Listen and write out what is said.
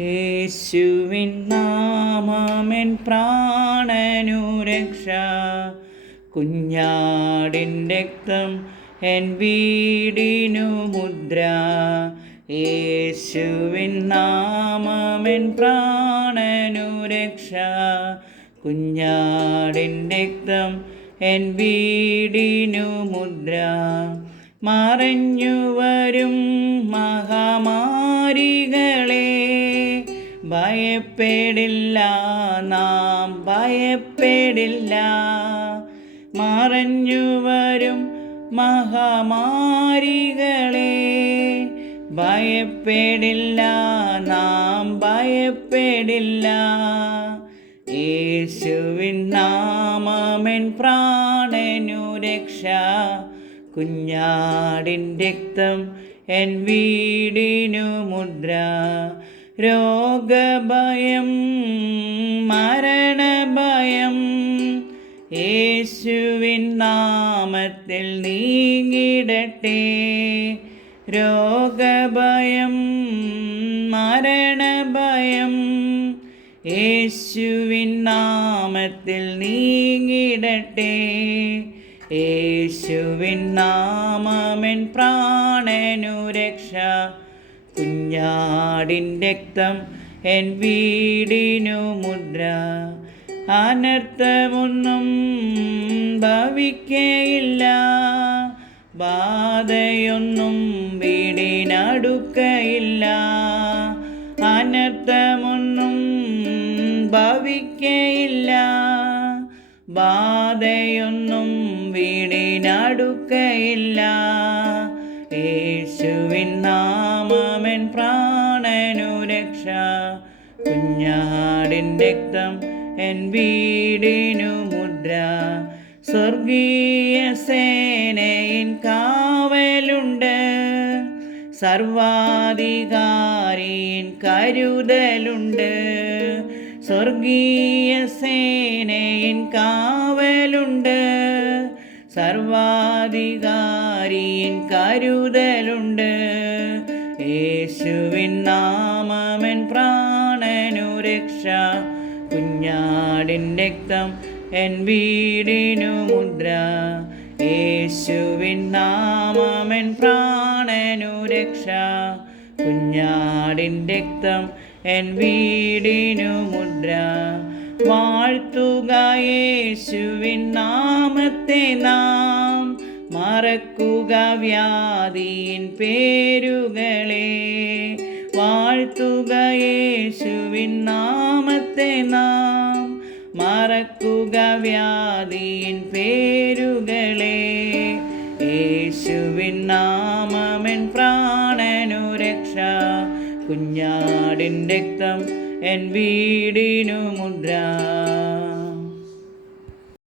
യേശുവിൻ നാമമെൻ പ്രാണനു രക്ഷ, കുഞ്ഞാടിൻ രക്തം എൻ വീടിനു മുദ്ര. യേശുവിൻ നാമമെൻ പ്രാണനു രക്ഷ, കുഞ്ഞാടിൻ രക്തം എൻ വീടിനു മുദ്ര. മറഞ്ഞു വരും മഹാമാരികളെ ഭയപ്പെടില്ല, നാം ഭയപ്പെടില്ല. മറഞ്ഞു വരും മഹാമാരികളെ ഭയപ്പെടില്ല, നാം ഭയപ്പെടില്ല. യേശുവിൻ നാമമെൻ പ്രാണനു രക്ഷ, കുഞ്ഞാടിൻ രക്തം എൻ വീടിനു മുദ്ര. രോഗഭയം മരണഭയം യേശുവിൻ നാമത്തിൽ നീങ്ങിടട്ടെ. രോഗഭയം മരണഭയം യേശുവിൻ നാമത്തിൽ നീങ്ങിടട്ടെ. യേശുവിൻ നാമമെൻ പ്രാണനു രക്ഷ, കുഞ്ഞാടിൻ രക്തം എൻ വീടിനു മുദ്ര. അനർത്ഥമൊന്നും ഭവിക്കയില്ല, ബാധയൊന്നും വീടിനടുക്കയില്ല. അനർത്ഥമൊന്നും ഭവിക്കയില്ല, ബാധയൊന്നും വീടിനടുക്കയില്ല. യേശുവിൻ നാമമെൻ പ്രാണനു രക്ഷ, കുഞ്ഞാടിൻ രക്തം എൻ വീടിനു മുദ്ര. സ്വർഗീയ സേനയിൻ കാവലുണ്ട്, സർവാധികാരിയിൻ കരുതലുണ്ട്. സ്വർഗീയ സേനയിൻ കാവലുണ്ട്, സർവാധികാരിയിൻ കരുതലുണ്ട്. യേശുവിൻ നാമമെൻ പ്രാണനു രക്ഷ, കുഞ്ഞാടിൻ രക്തം എൻ വീടിനു മുദ്ര. യേശുവിൻ നാമമെൻ പ്രാണനു രക്ഷ, കുഞ്ഞാടിൻ രക്തം എൻ വീടിനു മുദ്ര. വാഴ്ത്തുക യേശുവിൻ നാമത്തെ നാം, മറക്കുക വ്യാധിയിൻ പേരുകളെ. വാഴ്ത്തുക യേശുവിൻ നാമത്തെ നാം, മറക്കുക വ്യാധിയിൻ പേരുകളെ. യേശുവിൻ നാമമെൻ പ്രാണനു രക്ഷ, കുഞ്ഞാടിൻ രക്തം എൻ വീടിനു മുദ്ര.